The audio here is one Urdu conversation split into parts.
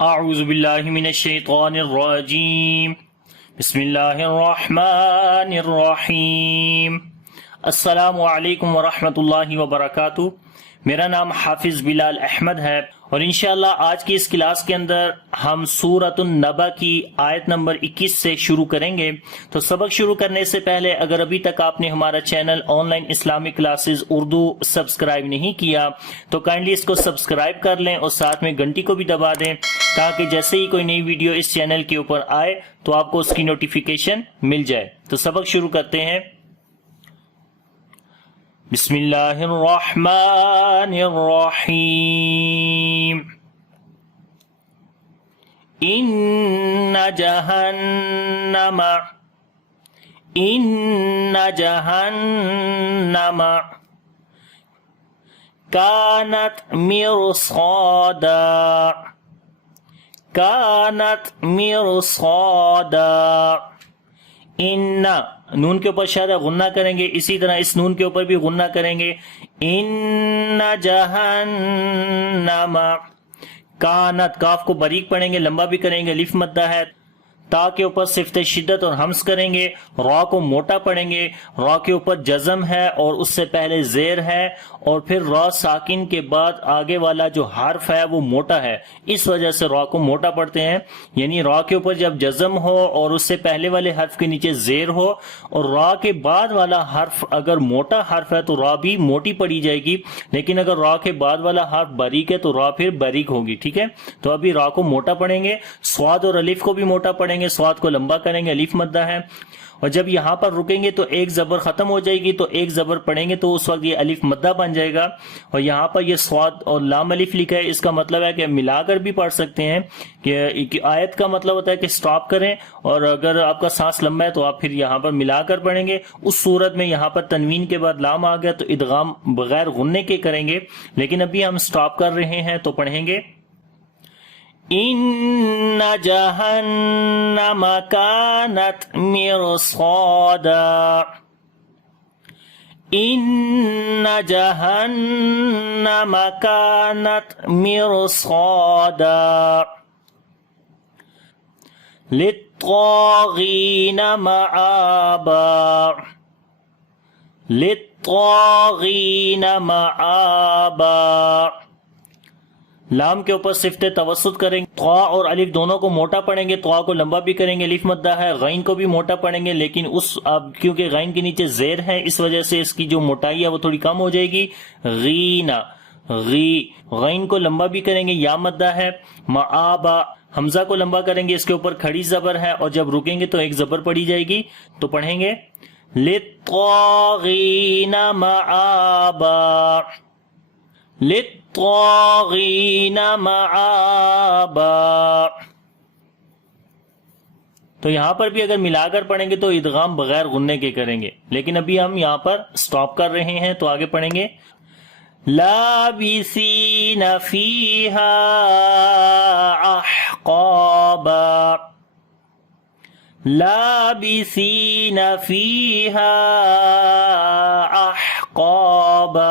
اعوذ باللہ من الشیطان الرجیم بسم اللہ الرحمن الرحیم السلام علیکم ورحمۃ اللہ وبرکاتہ۔ میرا نام حافظ بلال احمد ہے اور انشاءاللہ آج کی اس کلاس کے اندر ہم سورۃ النبأ کی آیت نمبر 21 سے شروع کریں گے۔ تو سبق شروع کرنے سے پہلے اگر ابھی تک آپ نے ہمارا channel on line Islamic classes Urdu subscribe نہیں کیا تو کائنڈلی اس کو سبسکرائب کر لیں اور ساتھ میں گھنٹی کو بھی دبا دیں تاکہ جیسے ہی کوئی نئی ویڈیو اس چینل کے اوپر آئے تو آپ کو اس کی نوٹیفیکیشن مل جائے۔ تو سبق شروع کرتے ہیں۔ بسم اللہ الرحمن الرحیم ان جہنم کانت مرصادا ان نون کے اوپر شادہ غنہ کریں گے، اسی طرح اس نون کے اوپر بھی غنہ کریں گے۔ ان جہنم کانت، کاف کو باریک پڑھیں گے، لمبا بھی کریں گے، الف مدہ ہے، تا کے اوپر صفت شدت اور ہمس کریں گے، را کو موٹا پڑھیں گے، را کے اوپر جزم ہے اور اس سے پہلے زیر ہے اور پھر را ساکن کے بعد آگے والا جو حرف ہے وہ موٹا ہے، اس وجہ سے را کو موٹا پڑھتے ہیں۔ یعنی را کے اوپر جب جزم ہو اور اس سے پہلے والے حرف کے نیچے زیر ہو اور را کے بعد والا حرف اگر موٹا حرف ہے تو را بھی موٹی پڑھی جائے گی، لیکن اگر را کے بعد والا حرف باریک ہے تو را پھر باریک ہوگی، ٹھیک ہے۔ تو ابھی را کو موٹا پڑھیں گے، صاد اور الف کو بھی موٹا پڑھیں گے، صاد کو لمبا کریں گے، الف مدہ ہے، اور جب یہاں پر رکیں گے تو ایک زبر ختم ہو جائے گی تو ایک زبر پڑھیں گے تو اس وقت یہ الف مدہ بن جائے گا، اور یہاں پر یہ صاد اور لام الف لکھا ہے، اس کا مطلب ہے کہ ملا کر بھی پڑھ سکتے ہیں کہ آیت کا مطلب ہوتا ہے کہ سٹاپ کریں، اور اگر آپ کا سانس لمبا ہے تو آپ پھر یہاں پر ملا کر پڑھیں گے۔ اس صورت میں یہاں پر تنوین کے بعد لام آ گیا تو ادغام بغیر غننے کے کریں گے، لیکن ابھی ہم سٹاپ کر رہے ہیں تو پڑھیں گے ان جہنم کانت مرصادا ان جہنم کانت مرصادا للطاغین مآبا لام کے اوپر صفت توسط کریں گے، طا اور الف دونوں کو موٹا پڑھیں گے، طا کو لمبا بھی کریں گے، الف مدہ ہے، غین کو بھی موٹا پڑھیں گے، لیکن اب کیونکہ غین کے نیچے زیر ہے اس وجہ سے اس کی جو موٹائی ہے وہ تھوڑی کم ہو جائے گی۔ غین کو لمبا بھی کریں گے، یا مدہ ہے، مآبا حمزہ کو لمبا کریں گے، اس کے اوپر کھڑی زبر ہے اور جب رکیں گے تو ایک زبر پڑھی جائے گی، تو پڑھیں گے للطاغین مآبا للطاغین مآبا۔ تو یہاں پر بھی اگر ملا کر پڑھیں گے تو ادغام بغیر غننے کے کریں گے، لیکن ابھی ہم یہاں پر سٹاپ کر رہے ہیں تو آگے پڑھیں گے لابثین فیہا احقابا لابثین فیہا احقابا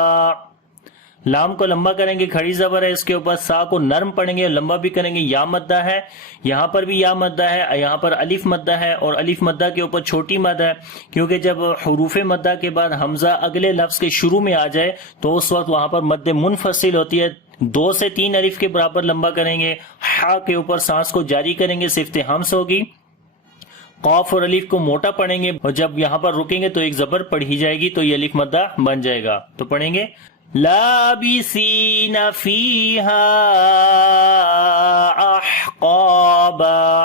لام کو لمبا کریں گے، کھڑی زبر ہے، اس کے اوپر سا کو نرم پڑھیں گے، لمبا بھی کریں گے، یا مدہ ہے، یہاں پر بھی یا مدہ ہے، یہاں پر الف مدہ ہے اور الف مدہ کے اوپر چھوٹی مد ہے، کیونکہ جب حروف مدہ کے بعد حمزہ اگلے لفظ کے شروع میں آ جائے تو اس وقت وہاں پر مد منفصل ہوتی ہے، 2 سے 3 الف کے برابر لمبا کریں گے، ہا کے اوپر سانس کو جاری کریں گے، صفت ہمس ہوگی، قاف اور الف کو موٹا پڑھیں گے اور جب یہاں پر رکیں گے تو ایک زبر پڑھی جائے گی تو یہ الف مدہ بن جائے گا، تو پڑھیں گے لابثین فیہا احقابا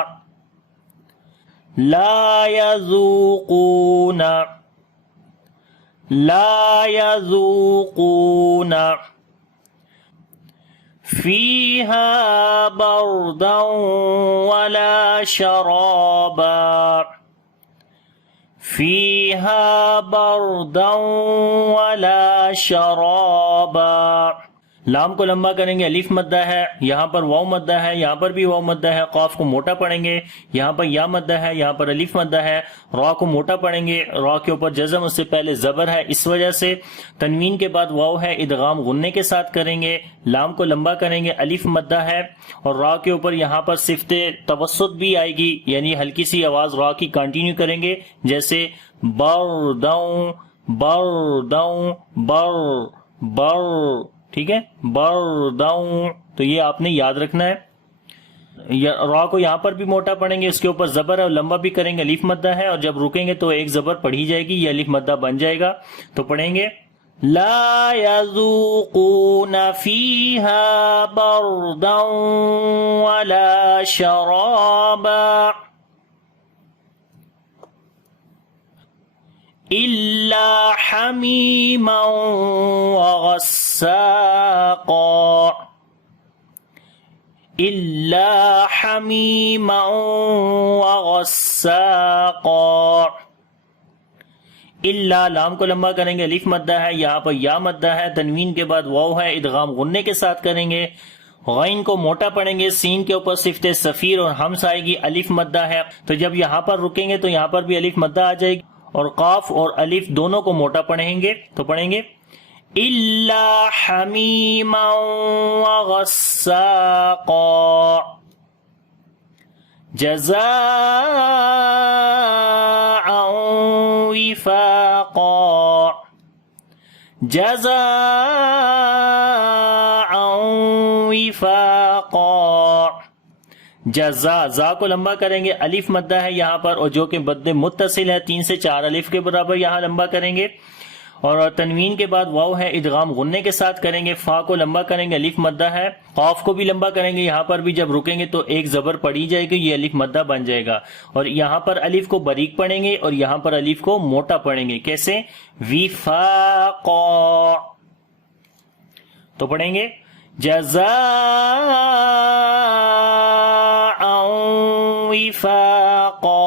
لا یذوقون فیہا بردا ولا شرابا فیہا بردا ولا شرابا لام کو لمبا کریں گے، الف مدہ ہے، یہاں پر واو مدہ ہے، یہاں پر بھی واو مدہ ہے، قاف کو موٹا پڑھیں گے، یہاں پر یا مدہ ہے، یہاں پر الف مدہ ہے، را کو موٹا پڑھیں گے، را کے اوپر جزم، اس سے پہلے زبر ہے، اس وجہ سے تنوین کے بعد واو ہے، ادغام غنے کے ساتھ کریں گے، لام کو لمبا کریں گے، الف مدہ ہے، اور را کے اوپر یہاں پر صفت توسط بھی آئے گی، یعنی ہلکی سی آواز را کی کنٹینیو کریں گے، جیسے بردوں بردوں بر بر، ٹھیک ہے، بردوں، تو یہ آپ نے یاد رکھنا ہے۔ را کو یہاں پر بھی موٹا پڑھیں گے، اس کے اوپر زبر ہے اور لمبا بھی کریں گے، الف مدہ ہے، اور جب رکیں گے تو ایک زبر پڑھی جائے گی، یہ الف مدہ بن جائے گا۔ تو پڑھیں گے لا يذوقون فيها بردا ولا شرابا إلا حميما وغساقا إلا حميما وغساقا۔ اللہ لام کو لمبا کریں گے، الف مدہ ہے، یہاں پر یا مدہ ہے، تنوین کے بعد واو ہے، ادغام غنے کے ساتھ کریں گے، غین کو موٹا پڑھیں گے، سین کے اوپر صفت صفیر اور ہمس آئے گی، الف مدہ ہے، تو جب یہاں پر رکیں گے تو یہاں پر بھی الف مدہ آ جائے گی، اور قاف اور الف دونوں کو موٹا پڑھیں گے، تو پڑھیں گے الا حمیما وغساقا جزاء وفاقا جزاء وفاقا۔ جزا، زا کو لمبا کریں گے، الف مدہ ہے یہاں پر، اور جو کہ مد متصل ہے 3 سے 4 الف کے برابر یہاں لمبا کریں گے، اور تنوین کے بعد واو ہے، ادغام غنے کے ساتھ کریں گے، فا کو لمبا کریں گے، الف مدہ ہے، قاف کو بھی لمبا کریں گے، یہاں پر بھی جب رکیں گے تو ایک زبر پڑھی جائے گی، یہ الف مدہ بن جائے گا، اور یہاں پر الف کو باریک پڑھیں گے اور یہاں پر الف کو موٹا پڑھیں گے، کیسے؟ وفاقا، تو پڑھیں گے جزاء وفاقا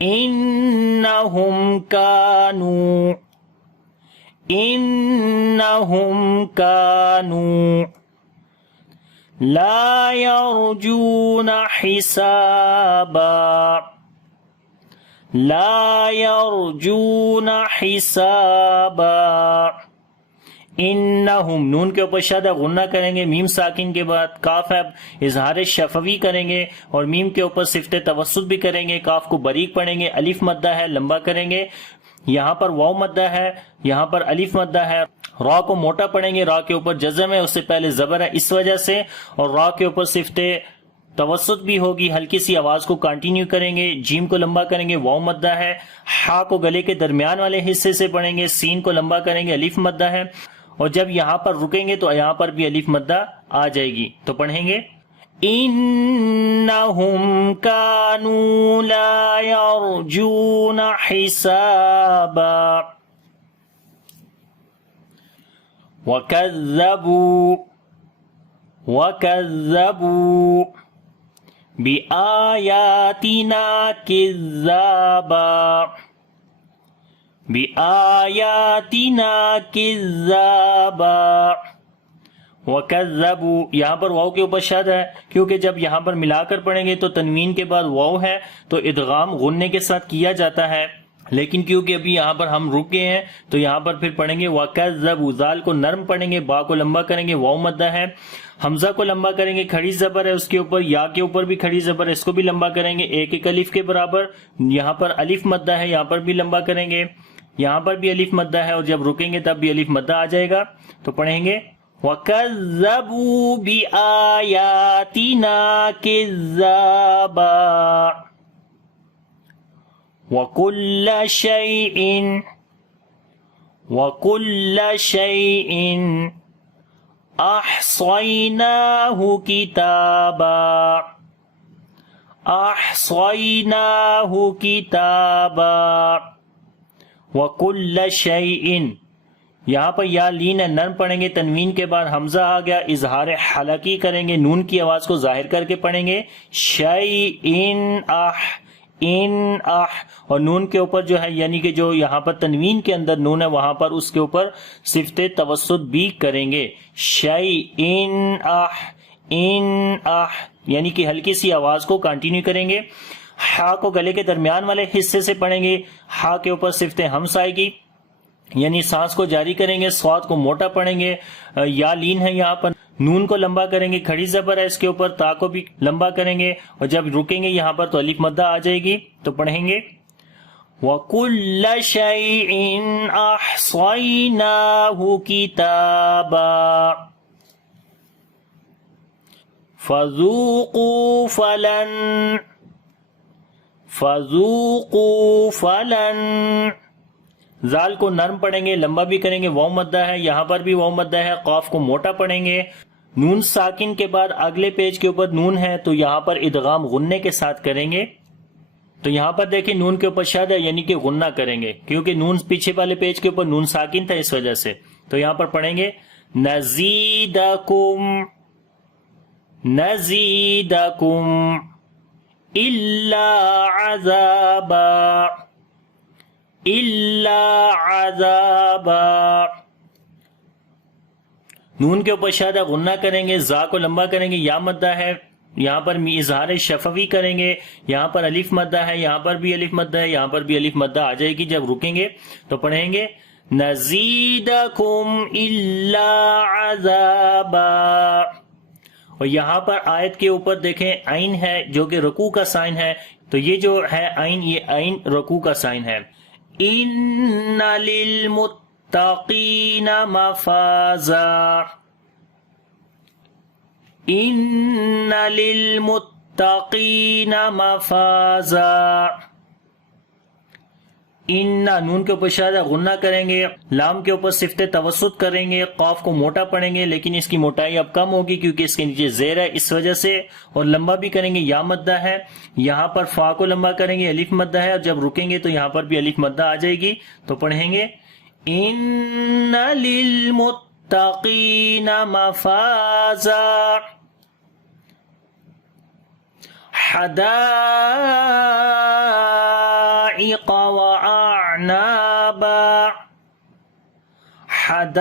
انہم کانوا لا یرجون حسابا لا یرجون حسابا۔ انہم، نون کے اوپر شد غنہ کریں گے، میم ساکن کے بعد کاف ہے، اظہار شفوی کریں گے، اور میم کے اوپر صفت توسط بھی کریں گے، کاف کو باریک پڑھیں گے، الف مدہ ہے، لمبا کریں گے، یہاں پر واو مدہ ہے، یہاں پر الف مدہ ہے، را کو موٹا پڑھیں گے، را کے اوپر جزم ہے، اس سے پہلے زبر ہے، اس وجہ سے، اور را کے اوپر صفت توسط بھی ہوگی، ہلکی سی آواز کو کنٹینیو کریں گے، جیم کو لمبا کریں گے، واو مدہ ہے، ہا کو گلے کے درمیان والے حصے سے پڑھیں گے، سین کو لمبا کریں گے، الف مدہ ہے، اور جب یہاں پر رکیں گے تو یہاں پر بھی الف مدہ آ جائے گی، تو پڑھیں گے انہم کانوا لا یرجون حسابا وکذبوا بآیاتنا کذابا بآیاتنا کذابا۔ وکذبوا، یہاں پر واو کے اوپر شد ہے، کیونکہ جب یہاں پر ملا کر پڑھیں گے تو تنوین کے بعد واو ہے تو ادغام غنے کے ساتھ کیا جاتا ہے، لیکن کیونکہ ابھی یہاں پر ہم رک گئے ہیں تو یہاں پر پھر پڑھیں گے وکذبوا، زال کو نرم پڑھیں گے، با کو لمبا کریں گے، واو مدہ ہے، حمزہ کو لمبا کریں گے، کھڑی زبر ہے اس کے اوپر، یا کے اوپر بھی کھڑی زبر ہے، اس کو بھی لمبا کریں گے، ایک ایک الف کے برابر، یہاں پر الف مدہ ہے، یہاں پر بھی لمبا کریں گے، یہاں پر بھی الف مدہ ہے، اور جب رکیں گے تب بھی الف مدہ آ جائے گا، تو پڑھیں گے وَكَذَّبُوا بِآيَاتِنَا كِذَّابًا وَكُلَّ شَيْءٍ أَحْصَيْنَاهُ كِتَابًا وَكُلَّ شَيْءٍ، یہاں پر یا لین ہے، نرم پڑھیں گے، تنوین کے بعد حمزہ آ گیا، اظہار حلقی کریں گے، نون کی آواز کو ظاہر کر کے پڑھیں گے، شیئن ان اح، اور نون کے اوپر جو ہے یعنی کہ جو یہاں پر تنوین کے اندر نون ہے وہاں پر اس کے اوپر صفت توسط بھی کریں گے. شیء ان اح یعنی کہ ہلکی سی آواز کو کنٹینیو کریں گے. ہا کو گلے کے درمیان والے حصے سے پڑھیں گے. ہا کے اوپر صفت ہمس آئے گی یعنی سانس کو جاری کریں گے. سواد کو موٹا پڑھیں گے. یا لین ہے یہاں پر. نون کو لمبا کریں گے. کھڑی زبر ہے اس کے اوپر. تا کو بھی لمبا کریں گے اور جب رکیں گے یہاں پر تو الف مدہ آ جائے گی تو پڑھیں گے وَكُلَّ شَيْءٍ أَحْصَيْنَاهُ كِتَابًا فَذُوقُوا فَلَن. زال کو نرم پڑھیں گے, لمبا بھی کریں گے. واو مدہ ہے, یہاں پر بھی واو مدہ ہے. قاف کو موٹا پڑھیں گے. نون ساکن کے بعد اگلے پیج کے اوپر نون ہے تو یہاں پر ادغام غنے کے ساتھ کریں گے. تو یہاں پر دیکھیں نون کے اوپر شد ہے یعنی کہ غنہ کریں گے کیونکہ نون پیچھے والے پیج کے اوپر نون ساکن تھا اس وجہ سے. تو یہاں پر پڑھیں گے نزیدکم الا عذابا. نون کے اوپر شد ہے غنہ کریں گے. زا کو لمبا کریں گے. یا مدہ ہے, یہاں پر اظہار شفوی کریں گے. یہاں پر الف مدہ ہے, یہاں پر بھی الف مدہ ہے, یہاں پر بھی الف مدہ آ جائے گی. جب رکیں گے تو پڑھیں گے نزیدکم الا عذابا. اور یہاں پر آیت کے اوپر دیکھیں عین ہے جو کہ رکوع کا سائن ہے. تو یہ جو ہے عین, یہ عین رکوع کا سائن ہے. ان للمتقین مفازا. ان للمتقین مفازا. ان نون کے اوپر شاد غنہ کریں گے. لام کے اوپر صفت توسط کریں گے. قاف کو موٹا پڑھیں گے لیکن اس کی موٹائی اب کم ہوگی کیونکہ اس کے نیچے زیر ہے اس وجہ سے. اور لمبا بھی کریں گے. یا مدہ ہے, یہاں پر فا کو لمبا کریں گے. الف مدہ ہے اور جب رکیں گے تو یہاں پر بھی الف مدہ آ جائے گی. تو پڑھیں گے ان للمتقین مفازا حدائق وأعنابا. حدائق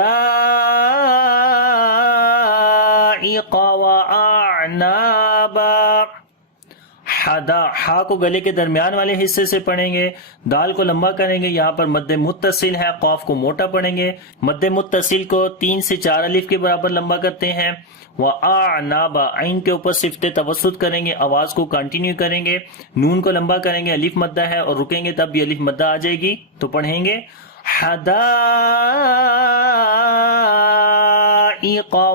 وأعنابا. ہا کو گلے کے درمیان والے حصے سے پڑھیں گے. دال کو لمبا کریں گے. یہاں پر مد متصل ہے. قاف کو موٹا پڑھیں گے. مد متصل کو 3 سے 4 الف کے برابر لمبا کرتے ہیں. وَأَعْنَابَ عین کے اوپر صفت توسط کریں گے. آواز کو کنٹینیو کریں گے. نون کو لمبا کریں گے. الف مدہ ہے اور رکیں گے تب بھی الف مدہ آ جائے گی. تو پڑھیں گے حدائق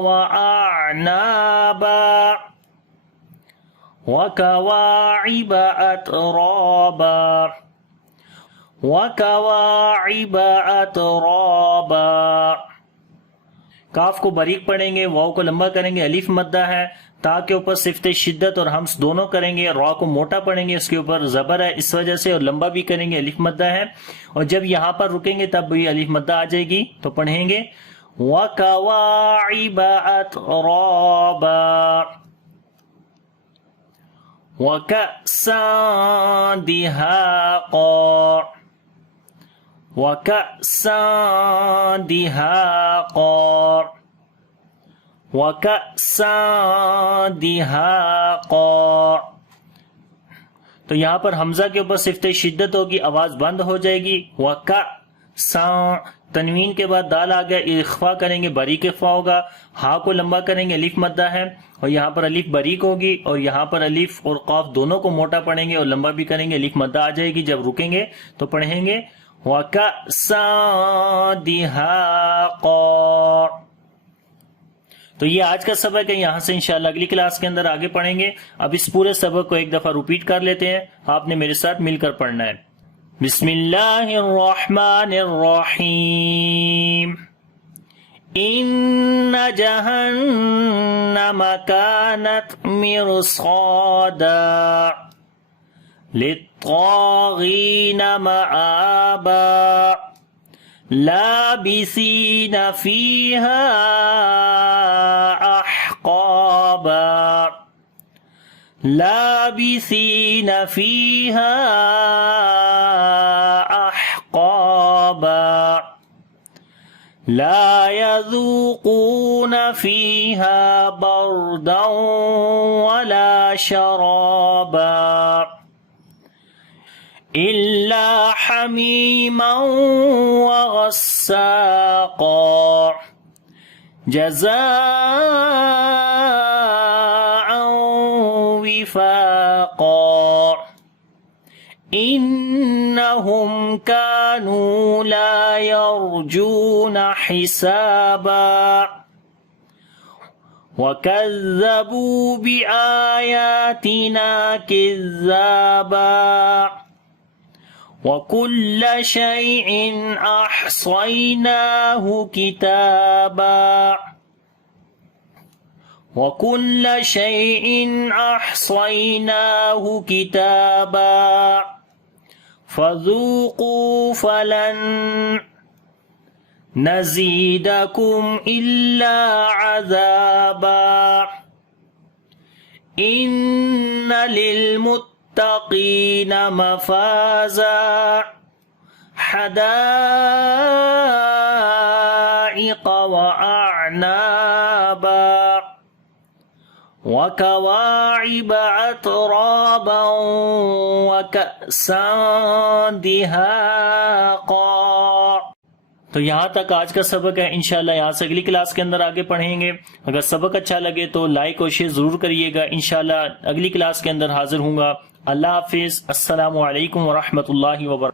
وأعنابا وكواعب أترابا. وكواعب أترابا. کاف کو باریک پڑھیں گے. واو کو لمبا کریں گے. الف مدہ ہے. تا کے اوپر صفت شدت اور ہمس دونوں کریں گے. را کو موٹا پڑھیں گے, اس کے اوپر زبر ہے اس وجہ سے, اور لمبا بھی کریں گے. الف مدہ ہے اور جب یہاں پر رکیں گے تب بھی الف مدہ آ جائے گی. تو پڑھیں گے وَكَوَاعِبَ أَتْرَابًا وَكَأْسًا دِهَاقًا. وَكَأْسًا دِهَاقًا. وَكَأْسًا دِهَاقًا. تو یہاں پر حمزہ کے اوپر صفت شدت ہوگی, آواز بند ہو جائے گی. وَكَأْسًا تنوین کے بعد دال آ گیا, اخفا کریں گے, باریک اخفا ہوگا. ہا کو لمبا کریں گے. الف مدہ ہے اور یہاں پر الف باریک ہوگی اور یہاں پر الف اور قاف دونوں کو موٹا پڑھیں گے اور لمبا بھی کریں گے. الف مدہ آ جائے گی. جب رکیں گے تو پڑھیں گے وَكَأْسًا دِهَاقًا. تو یہ آج کا سبق ہے. یہاں سے انشاءاللہ اگلی کلاس کے اندر آگے پڑھیں گے. اب اس پورے سبق کو ایک دفعہ ریپیٹ کر لیتے ہیں. آپ نے میرے ساتھ مل کر پڑھنا ہے. بسم اللہ الرحمن الرحیم. ان جہنم کانت مرصادا للطاغین مآبا لابثین فیہا احقابا لابثين فيها أحقابا لا يذوقون فيها بردا ولا شرابا إلا حميما وغساقا جزاء وفاقا إنهم كانوا لا يرجون حسابا وكذبوا بآياتنا كذابا وكل شيء أحصيناه كتابا وكل شيء أحصيناه كتابا فذوقوا فلن نزيدكم إلا عذابا إن للمتقين مفازا حدائق وأعنابا وكواعب أترابا وكأسا دهاقا. تو یہاں تک آج کا سبق ہے. انشاءاللہ یہاں سے اگلی کلاس کے اندر آگے پڑھیں گے. اگر سبق اچھا لگے تو لائک اور شیئر ضرور کریے گا. انشاءاللہ اگلی کلاس کے اندر حاضر ہوں گا. اللہ حافظ. السلام علیکم ورحمۃ اللہ وبرکاتہ.